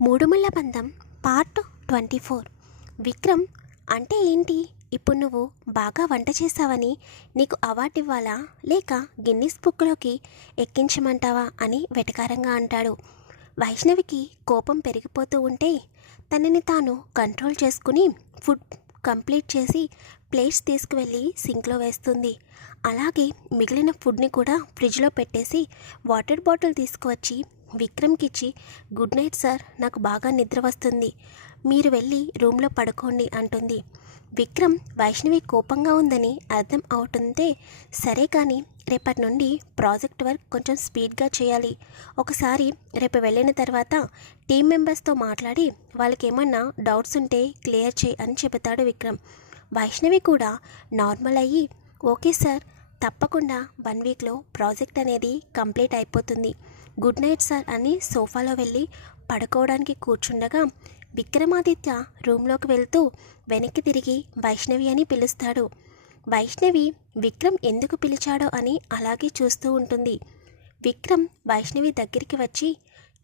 మూడుముళ్ళ బంధం part twenty four. Vikram అంటే ఏంటి? ఇప్పుడు నువ్వు బాగా వంట చేసావని నీకు అవార్డు ఇవ్వాలా? లేక గిన్నిస్ బుక్లోకి ఎక్కించమంటావా? అని వెటకారంగా అంటాడు. వైష్ణవికి కోపం పెరిగిపోతూ ఉంటే తనని తాను కంట్రోల్ చేసుకుని ఫుడ్ కంప్లీట్ చేసి ప్లేట్స్ తీసుకువెళ్ళి సింక్లో వేస్తుంది. అలాగే మిగిలిన ఫుడ్ని కూడా ఫ్రిడ్జ్లో పెట్టేసి వాటర్ బాటిల్ తీసుకువచ్చి విక్రమ్కిచ్చి గుడ్ నైట్ సార్ నాకు బాగా నిద్ర వస్తుంది. మీరు వెళ్ళి రూమ్లో పడుకోండి అంటుంది. విక్రమ్ వైష్ణవి కోపంగా ఉందని అర్థం అవుతుందే సరే కానీ రేపటి నుండి ప్రాజెక్ట్ వర్క్ కొంచెం స్పీడ్గా చేయాలి. ఒకసారి రేపు వెళ్ళిన తర్వాత టీం మెంబర్స్తో మాట్లాడి వాళ్ళకి ఏమన్నా డౌట్స్ ఉంటే క్లియర్ చేయి అని చెబుతాడు విక్రమ్. వైష్ణవి కూడా నార్మల్ అయ్యి ఓకే సార్ తప్పకుండా వన్ వీక్లో ప్రాజెక్ట్ అనేది కంప్లీట్ అయిపోతుంది. గుడ్ నైట్ సార్ అని సోఫాలో వెళ్ళి పడుకోవడానికి కూర్చుండగా విక్రమాదిత్య రూమ్లోకి వెళ్తూ వెనక్కి తిరిగి వైష్ణవి అని పిలుస్తాడు. వైష్ణవి విక్రమ్ ఎందుకు పిలిచాడో అని అలాగే చూస్తూ ఉంటుంది. విక్రమ్ వైష్ణవి దగ్గరికి వచ్చి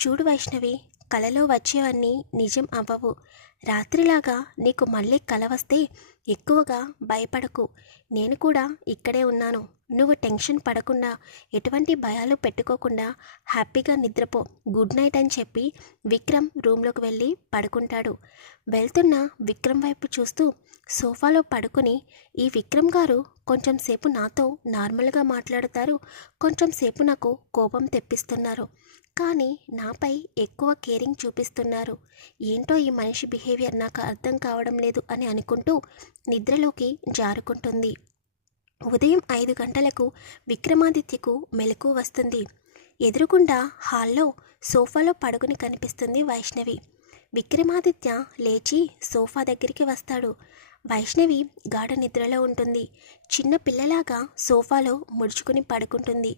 చూడు వైష్ణవి కలలో వచ్చేవన్నీ నిజం అవ్వవు. రాత్రిలాగా నీకు మళ్ళీ కల వస్తే ఎక్కువగా భయపడకు. నేను కూడా ఇక్కడే ఉన్నాను. నువ్వు టెన్షన్ పడకుండా ఎటువంటి భయాలు పెట్టుకోకుండా హ్యాపీగా నిద్రపో. గుడ్ నైట్ అని చెప్పి విక్రమ్ రూమ్లోకి వెళ్ళి పడుకుంటాడు. వెళ్తున్న విక్రమ్ వైపు చూస్తూ సోఫాలో పడుకుని ఈ విక్రమ్ గారు కొంచెం సేపు నాతో నార్మల్గా మాట్లాడతారు. కొంచెం సేపు నాకు కోపం తెప్పిస్తున్నారు. కానీ నాపై ఎక్కువ కేరింగ్ చూపిస్తున్నారు. ఏంటో ఈ మనిషి బిహేవియర్ నాకు అర్థం కావడం లేదు అని అనుకుంటూ నిద్రలోకి జారుకుంటుంది. ఉదయం ఐదు గంటలకు విక్రమాదిత్యకు మెలకు వస్తుంది. ఎదురుగుండా హాల్లో సోఫాలో పడుకుని కనిపిస్తుంది వైష్ణవి. విక్రమాదిత్య లేచి సోఫా దగ్గరికి వస్తాడు. వైష్ణవి గాఢ నిద్రలో ఉంటుంది. చిన్న పిల్లలాగా సోఫాలో ముడుచుకుని పడుకుంటుంది.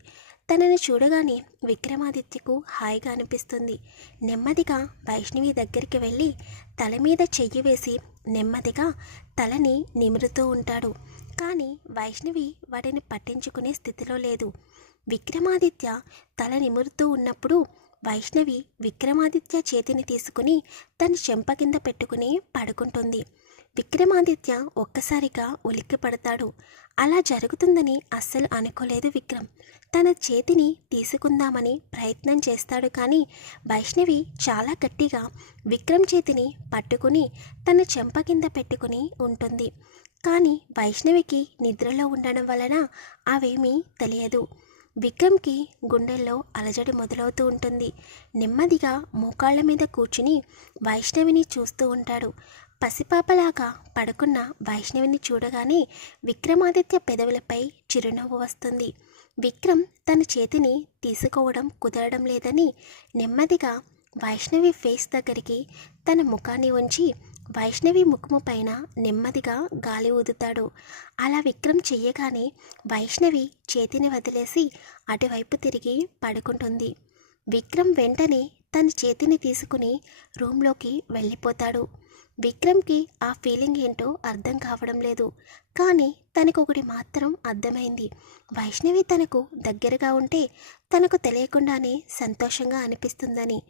తనని చూడగానే విక్రమాదిత్యకు హాయిగా అనిపిస్తుంది. నెమ్మదిగా వైష్ణవి దగ్గరికి వెళ్ళి తల మీద చెయ్యి వేసి నెమ్మదిగా తలని నిమురుతూ ఉంటాడు. కానీ వైష్ణవి వాటిని పట్టించుకునే స్థితిలో లేదు. విక్రమాదిత్య తల నిమురుతూ ఉన్నప్పుడు వైష్ణవి విక్రమాదిత్య చేతిని తీసుకుని తన చెంప కింద పెట్టుకుని పడుకుంటుంది. విక్రమాదిత్య ఒక్కసారిగా ఉలిక్కి పడతాడు అలా జరుగుతుందని అస్సలు అనుకోలేదు విక్రమ్. తన చేతిని తీసుకుందామని ప్రయత్నం చేస్తాడు కానీ వైష్ణవి చాలా గట్టిగా విక్రమ్ చేతిని పట్టుకుని తన చెంప కింద పెట్టుకుని ఉంటుంది. కానీ వైష్ణవికి నిద్రలో ఉండడం వలన అవేమీ తెలియదు. విక్రమ్కి గుండెల్లో అలజడి మొదలవుతూ ఉంటుంది. నెమ్మదిగా మోకాళ్ళ మీద కూర్చుని వైష్ణవిని చూస్తూ ఉంటాడు. పసిపాపలాగా పడుకున్న వైష్ణవిని చూడగానే విక్రమాదిత్య పెదవులపై చిరునవ్వు వస్తుంది. విక్రమ్ తన చేతిని తీసుకోవడం కుదరడం లేదని నెమ్మదిగా వైష్ణవి ఫేస్ దగ్గరికి తన ముఖాన్ని ఉంచి వైష్ణవి ముఖము పైన నెమ్మదిగా గాలి ఊదుతాడు. అలా విక్రమ్ చెయ్యగానే వైష్ణవి చేతిని వదిలేసి అటువైపు తిరిగి పడుకుంటుంది. విక్రమ్ వెంటనే తన చేతిని తీసుకుని రూమ్లోకి వెళ్ళిపోతాడు. విక్రమ్కి ఆ ఫీలింగ్ ఏంటో అర్థం కావడం లేదు. కానీ తనకొకటి మాత్రం అర్థమైంది. వైష్ణవి తనకు దగ్గరగా ఉంటే తనకు తెలియకుండానే సంతోషంగా అనిపిస్తుందని.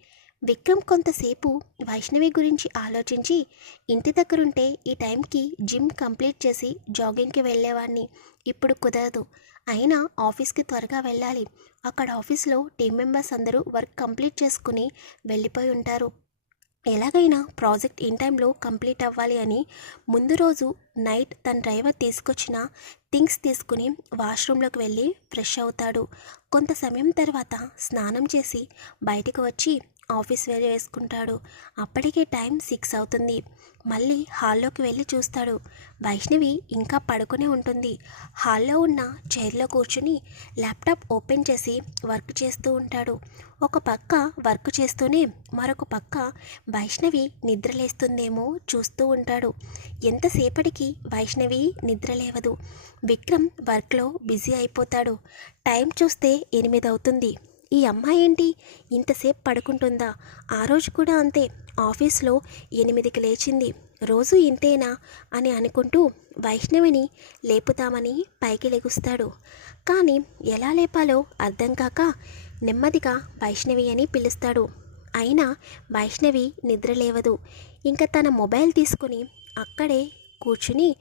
విక్రమ్ కొంతసేపు వైష్ణవి గురించి ఆలోచించి ఇంటి దగ్గరుంటే ఈ టైంకి జిమ్ కంప్లీట్ చేసి జాగింగ్కి వెళ్ళేవాడిని ఇప్పుడు కుదరదు. అయినా ఆఫీస్కి త్వరగా వెళ్ళాలి. అక్కడ ఆఫీస్లో టీం మెంబర్స్ అందరూ వర్క్ కంప్లీట్ చేసుకుని వెళ్ళిపోయి ఉంటారు. ఎలాగైనా ప్రాజెక్ట్ ఇన్ టైంలో కంప్లీట్ అవ్వాలి అని ముందు రోజు నైట్ తన డ్రైవర్ తీసుకొచ్చిన థింగ్స్ తీసుకుని వాష్రూమ్లోకి వెళ్ళి ఫ్రెష్ అవుతాడు. కొంత సమయం తర్వాత స్నానం చేసి బయటకు వచ్చి ఆఫీస్ వేర్ వేసుకుంటాడు. అప్పటికే టైం సిక్స్ అవుతుంది. మళ్ళీ హాల్లోకి వెళ్ళి చూస్తాడు. వైష్ణవి ఇంకా పడుకునే ఉంటుంది. హాల్లో ఉన్న చైర్లో కూర్చుని ల్యాప్టాప్ ఓపెన్ చేసి వర్క్ చేస్తూ ఉంటాడు. ఒక పక్క వర్క్ చేస్తూనే మరొక పక్క వైష్ణవి నిద్రలేస్తుందేమో చూస్తూ ఉంటాడు. ఎంతసేపటికి వైష్ణవి నిద్రలేవదు. విక్రమ్ వర్క్లో బిజీ అయిపోతాడు. టైం చూస్తే ఎనిమిది అవుతుంది. ఈ అమ్మాయి ఏంటి? ఇంతసేపు పడుకుంటుందా? ఆ రోజు కూడా అంతే. ఆఫీస్లో ఎనిమిదికి లేచింది. రోజు ఇంతేనా? అని అనుకుంటూ వైష్ణవిని లేపుతామని పైకి లెగుస్తాడు. కానీ ఎలా లేపాలో అర్థం కాక నెమ్మదిగా వైష్ణవి అని పిలుస్తాడు. అయినా వైష్ణవి నిద్రలేవదు. ఇంకా తన మొబైల్ తీసుకుని అక్కడే కూర్చుని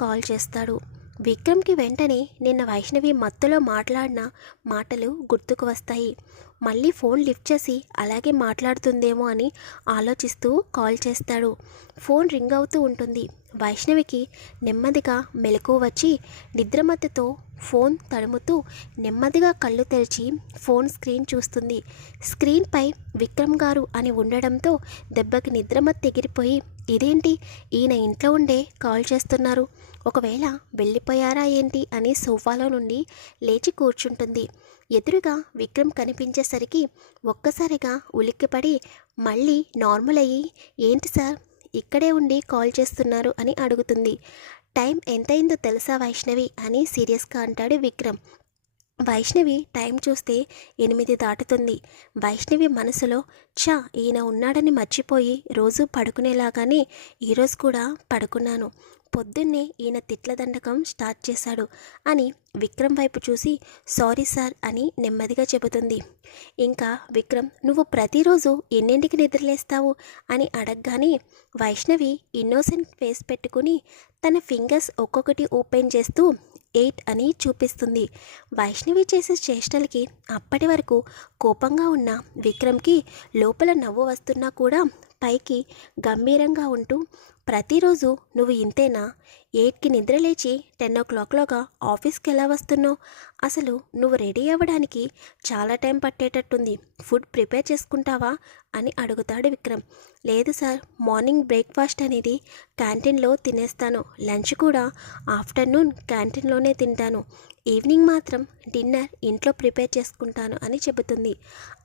కాల్ చేస్తాడు. విక్రమ్కి వెంటనే నిన్న వైష్ణవి మత్తులో మాట్లాడిన మాటలు గుర్తుకు వస్తాయి. మళ్ళీ ఫోన్ లిఫ్ట్ చేసి అలాగే మాట్లాడుతుందేమో అని ఆలోచిస్తూ కాల్ చేస్తాడు. ఫోన్ రింగ్ అవుతూ ఉంటుంది. వైష్ణవికి నెమ్మదిగా మెలకు వచ్చి నిద్రమత్తుతో ఫోన్ తడుముతూ నెమ్మదిగా కళ్ళు తెరిచి ఫోన్ స్క్రీన్ చూస్తుంది. స్క్రీన్పై విక్రమ్ గారు అని ఉండడంతో దెబ్బకి నిద్రమత్తు ఎగిరిపోయి ఇదేంటి? ఈయన ఇంట్లో ఉండే కాల్ చేస్తున్నారు. ఒకవేళ వెళ్ళిపోయారా ఏంటి? అని సోఫాలో నుండి లేచి కూర్చుంటుంది. ఎదురుగా విక్రమ్ కనిపించేసరికి ఒక్కసారిగా ఉలిక్కిపడి మళ్ళీ నార్మల్ అయ్యి ఏంటి సార్? ఇక్కడే ఉండి కాల్ చేస్తున్నారు అని అడుగుతుంది. టైం ఎంతైందో తెలుసా వైష్ణవి? అని సీరియస్గా అంటాడు విక్రమ్. వైష్ణవి టైం చూస్తే ఎనిమిది దాటుతుంది. వైష్ణవి మనసులో చా ఈయన ఉన్నాడని మర్చిపోయి రోజు పడుకునేలాగానే ఈరోజు కూడా పడుకున్నాను. పొద్దున్నే ఈయన తిట్ల దండకం స్టార్ట్ చేశాడు అని విక్రమ్ వైపు చూసి సారీ సార్ అని నెమ్మదిగా చెబుతుంది. ఇంకా విక్రమ్ నువ్వు ప్రతిరోజు ఎన్నింటికి నిద్రలేస్తావు? అని అడగగానే వైష్ణవి ఇన్నోసెంట్ ఫేస్ పెట్టుకుని తన ఫింగర్స్ ఒక్కొక్కటి ఓపెన్ చేస్తూ ఎయిట్ అని చూపిస్తుంది. వైష్ణవి చేసే చేష్టలకి అప్పటి వరకు కోపంగా ఉన్న విక్రమ్కి లోపల నవ్వు వస్తున్నా కూడా పైకి గంభీరంగా ఉంటూ ప్రతిరోజు నువ్వు ఇంతేనా? ఎయిట్కి నిద్రలేచి టెన్ ఓ క్లాక్లోగా ఆఫీస్కి ఎలా వస్తున్నావు? అసలు నువ్వు రెడీ అవ్వడానికి చాలా టైం పట్టేటట్టుంది. ఫుడ్ ప్రిపేర్ చేసుకుంటావా? అని అడుగుతాడు విక్రమ్. లేదు సార్ మార్నింగ్ బ్రేక్ఫాస్ట్ అనేది క్యాంటీన్లో తినేస్తాను. లంచ్ కూడా ఆఫ్టర్నూన్ క్యాంటీన్లోనే తింటాను. ఈవినింగ్ మాత్రం డిన్నర్ ఇంట్లో ప్రిపేర్ చేసుకుంటాను అని చెబుతుంది.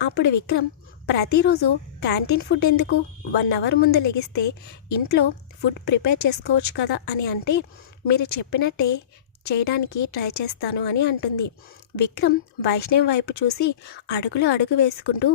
అప్పుడు విక్రమ్ ప్రతిరోజు క్యాంటీన్ ఫుడ్ ఎందుకు? వన్ అవర్ ముందు లెగిస్తే ఇంట్లో ఫుడ్ ప్రిపేర్ చేసుకోవచ్చు కదా అని అంటే మీరు చెప్పినట్టే చేయడానికి ట్రై చేస్తాను అని అంటుంది. విక్రమ్ వైష్ణవి వైపు చూసి అడుగులు అడుగు వేసుకుంటూ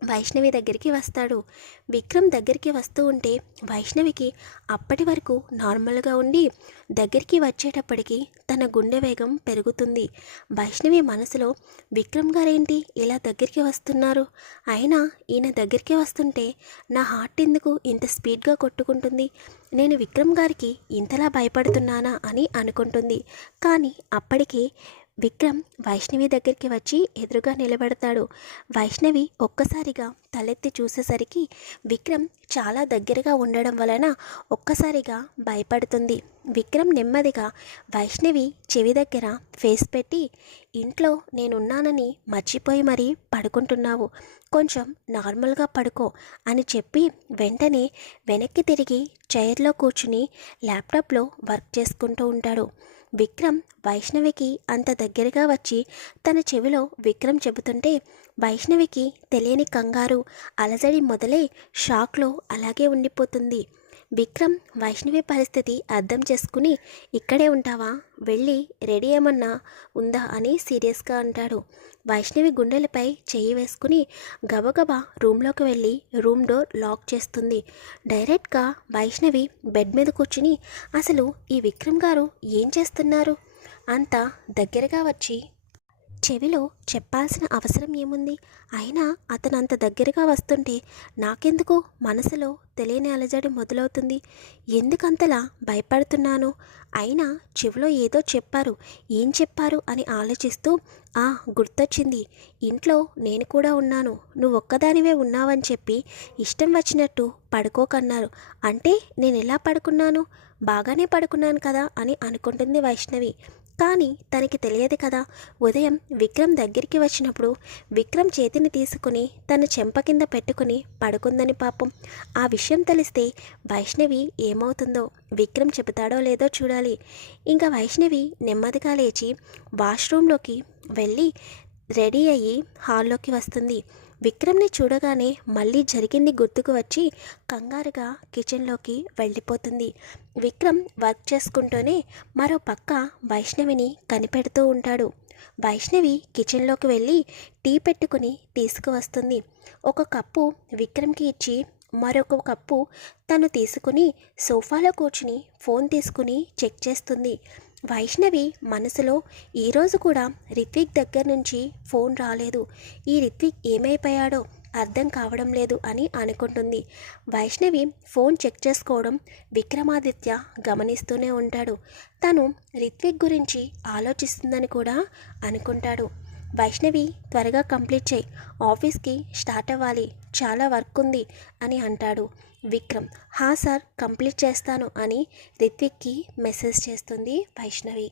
వైష్ణవి దగ్గరికి వస్తాడు. విక్రమ్ దగ్గరికి వస్తూ ఉంటే వైష్ణవికి అప్పటి వరకు నార్మల్గా ఉండి దగ్గరికి వచ్చేటప్పటికి తన గుండె వేగం పెరుగుతుంది. వైష్ణవి మనసులో విక్రమ్ గారేంటి ఇలా దగ్గరికి వస్తున్నారు? అయినా ఈయన దగ్గరికి వస్తుంటే నా హార్ట్ ఎందుకు ఇంత స్పీడ్గా కొట్టుకుంటుంది? నేను విక్రమ్ గారికి ఇంతలా భయపడుతున్నానా? అని అనుకుంటుంది. కానీ అప్పటికి విక్రమ్ వైష్ణవి దగ్గరికి వచ్చి ఎదురుగా నిలబడతాడు. వైష్ణవి ఒక్కసారిగా తలెత్తి చూసేసరికి విక్రమ్ చాలా దగ్గరగా ఉండడం వలన ఒక్కసారిగా భయపడుతుంది. విక్రమ్ నెమ్మదిగా వైష్ణవి చెవి దగ్గర ఫేస్ పెట్టి ఇంట్లో నేనున్నానని మర్చిపోయి మరీ పడుకుంటున్నావు. కొంచెం నార్మల్గా పడుకో అని చెప్పి వెంటనే వెనక్కి తిరిగి చైర్లో కూర్చుని ల్యాప్టాప్లో వర్క్ చేసుకుంటూ ఉంటాడు. విక్రమ్ వైష్ణవికి అంత దగ్గరగా వచ్చి తన చెవిలో విక్రమ్ చెబుతుంటే వైష్ణవికి తెలియని కంగారు అలజడి మొదలై షాక్లో అలాగే ఉండిపోతుంది. విక్రమ్ వైష్ణవి పరిస్థితి అర్థం చేసుకుని ఇక్కడే ఉంటావా? వెళ్ళి రెడీ ఏమన్నా ఉందా? అని సీరియస్గా అంటాడు. వైష్ణవి గుండెలపై చేయి వేసుకుని గబగబా రూమ్లోకి వెళ్ళి రూమ్ డోర్ లాక్ చేస్తుంది. డైరెక్ట్గా వైష్ణవి బెడ్ మీద కూర్చుని అసలు ఈ విక్రమ్ గారు ఏం చేస్తున్నారు? అంత దగ్గరగా వచ్చి చెవిలో చెప్పాల్సిన అవసరం ఏముంది? అయినా అతను అంత దగ్గరగా వస్తుంటే నాకెందుకు? మనసులో తెలియని అలజడి మొదలవుతుంది. ఎందుకంతలా భయపడుతున్నాను? అయినా చెవిలో ఏదో చెప్పారు. ఏం చెప్పారు అని ఆలోచిస్తూ ఆ గుర్తొచ్చింది. ఇంట్లో నేను కూడా ఉన్నాను. నువ్వు ఒక్కదానివే ఉన్నావని చెప్పి ఇష్టం వచ్చినట్టు పడుకోకన్నారు. అంటే నేను ఎలా పడుకున్నాను? బాగానే పడుకున్నాను కదా అని అనుకుంటుంది వైష్ణవి. కానీ తనకి తెలియదు కదా. ఉదయం విక్రమ్ దగ్గరికి వచ్చినప్పుడు విక్రమ్ చేతిని తీసుకుని తన చెంప కింద పెట్టుకుని పడుకుందని పాపం. ఆ విషయం తెలిస్తే వైష్ణవి ఏమవుతుందో విక్రమ్ చెబుతాడో లేదో చూడాలి. ఇంకా వైష్ణవి నెమ్మదిగా లేచి వాష్రూమ్లోకి వెళ్ళి రెడీ అయ్యి హాల్లోకి వస్తుంది. విక్రమ్ని చూడగానే మళ్ళీ జరిగింది గుర్తుకు వచ్చి కంగారుగా కిచెన్లోకి వెళ్ళిపోతుంది. విక్రమ్ వర్క్ చేసుకుంటూనే మరో పక్క వైష్ణవిని కనిపెడుతూ ఉంటాడు. వైష్ణవి కిచెన్లోకి వెళ్ళి టీ పెట్టుకుని తీసుకువస్తుంది. ఒక కప్పు విక్రమ్కి ఇచ్చి మరొక కప్పు తను తీసుకుని సోఫాలో కూర్చుని ఫోన్ తీసుకుని చెక్ చేస్తుంది. వైష్ణవి మనసులో ఈరోజు కూడా రిత్విక్ దగ్గర నుంచి ఫోన్ రాలేదు. ఈ రిత్విక్ ఏమైపోయాడో అర్థం కావడం లేదు అని అనుకుంటుంది. వైష్ణవి ఫోన్ చెక్ చేసుకోవడం విక్రమాదిత్య గమనిస్తూనే ఉంటాడు. తను రిత్విక్ గురించి ఆలోచిస్తుందని కూడా అనుకుంటాడు. వైష్ణవి త్వరగా కంప్లీట్ చేయి. ఆఫీస్కి స్టార్ట్ అవ్వాలి. చాలా వర్క్ ఉంది అని అంటాడు విక్రమ్. హా సార్ కంప్లీట్ చేస్తాను అని రిత్విక్కి మెసేజ్ చేస్తుంది వైష్ణవి.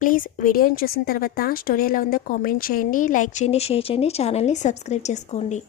ప్లీజ్ వీడియోని చూసిన తర్వాత స్టోరీ ఎలా ఉందో కామెంట్ చేయండి లైక్ చేయండి షేర్ చేయండి ఛానల్ని సబ్స్క్రైబ్ చేసుకోండి.